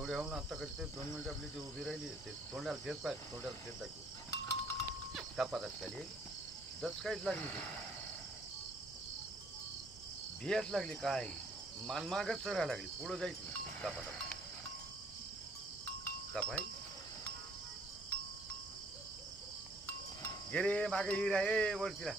एवढे होऊन आता कधी ते 2 मिनिटं आपली जी उभी राहिली ते तोंडाला तेच पाहिजे तोंडाला तेच दाखवू कपातच खाली दच काहीच लागली ती भियाच लागली काय मानमागच चरायला लागली पुढं जायची कपाटात कपाई गे रे मागे हिरा ए वरतीला